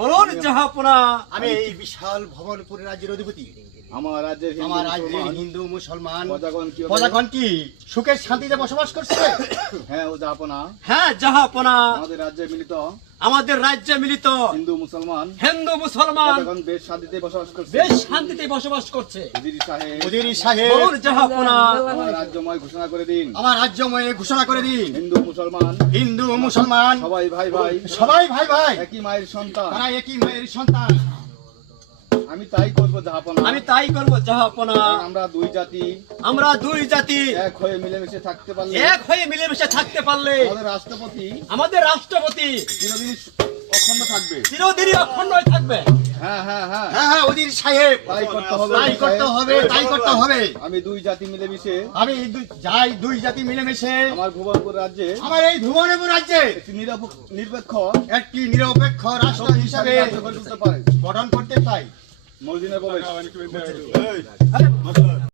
বলুন জাহাপনা আমি এই বিশাল ভবনপুরের রাজ্যের অধিপতি। আমার রাজ্যের হিন্দু আমার রাজ্যের মুসলমান। হিন্দু মুসলমান। প্রজাগণ কি? সুখের শান্তিতে বসবাস করছে? হ্যাঁ ও যাপনা হ্যাঁ জাহাপনা আমাদের রাজ্যে মিলিত। আমাদের রাজ্যে মিলিত। হিন্দু মুসলমান। হিন্দু মুসলমান। প্রজাগণ বেশ শান্তিতে বসবাস করছে। বেশ শান্তিতে বসবাস করছে। উজির সাহেব। উজির সাহেব। বলুন জাহাপনা আমার রাজ্যময় ঘোষণা করে দিন। আমার রাজ্যময় ঘোষণা করে দিন। হিন্দু মুসলমান। হিন্দু মুসলমান। সবাই ভাই ভাই। সবাই ভাই ভাই। একই মায়ের সন্তান। তারা একই মায়ের সন্তান। আমি তাই করব যাপনা আমি তাই করব জাহাপনা আমরা দুই জাতি। আমরা দুই জাতি। এক হয়ে মিলেমিশে থাকতে পারলে। এক হয়ে মিলেমিশে থাকতে পারলে। আমাদের রাষ্ট্রপতি আমাদের রাষ্ট্রপতি চিরদিন অখণ্ড থাকবে। চিরদিনই অখণ্ডই থাকবে। হ্যাঁ হ্যাঁ হ্যাঁ। সাহেব। তাই করতে হবে তাই করতে হবে তাই করতে হবে। আমি দুই জাতি মিলেমিশে আমি যাই দুই জাতি মিলেমিশে। আমার ভুবনপুর রাজ্যে আমার এই ভুবনপুর রাজ্যে নিরপেক্ষ একটি নিরপেক্ষ রাষ্ট্র হিসাবে গঠন করতে চাই। মসজিদের প্রবেশ